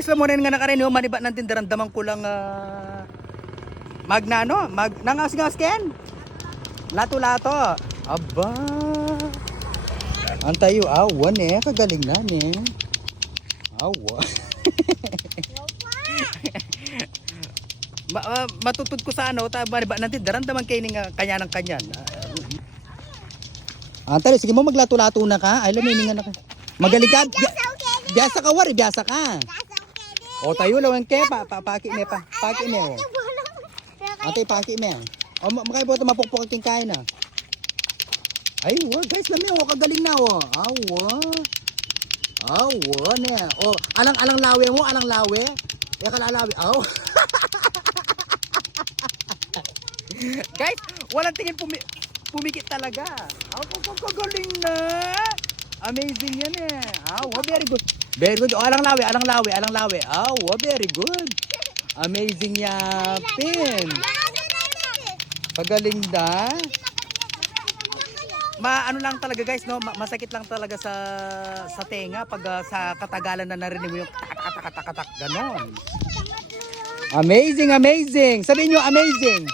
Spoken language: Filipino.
Isla mo rin nga nakarin yung maniba ng tindaramdaman ko lang magnano, nangas-ngas ken. Lato-lato. Aba. Antayo awan kagaling na ni. Awa. Matutod ko sa ano, maniba ng tindaramdaman kay ning kanya ng kanyan. Antayo sige mo maglato-lato na ka. Ay lamini nga na ka. Magaling ka. Biasa ka wari, biasa ka. O tayo lawan ke paki me pa. Paki me o. Antay paki me. O makay po mapukpok king kain na. Ay wa guys lami o kagaling na o. Awa. Awa ne. O alang lawe mo, alang lawe. Ya kalalawi. Aw. Guys, walang tingin pumikit talaga. Aw kagaling na. Amazing yan eh. Awa very good. Very good. O, alang lawi. Oh, very good. Amazing yapin. Pagaling da. Ano lang talaga guys, no? Masakit lang talaga sa tenga pag sa katagalan na narinig mo yung katak ganon. Amazing. Sabihin nyo, amazing.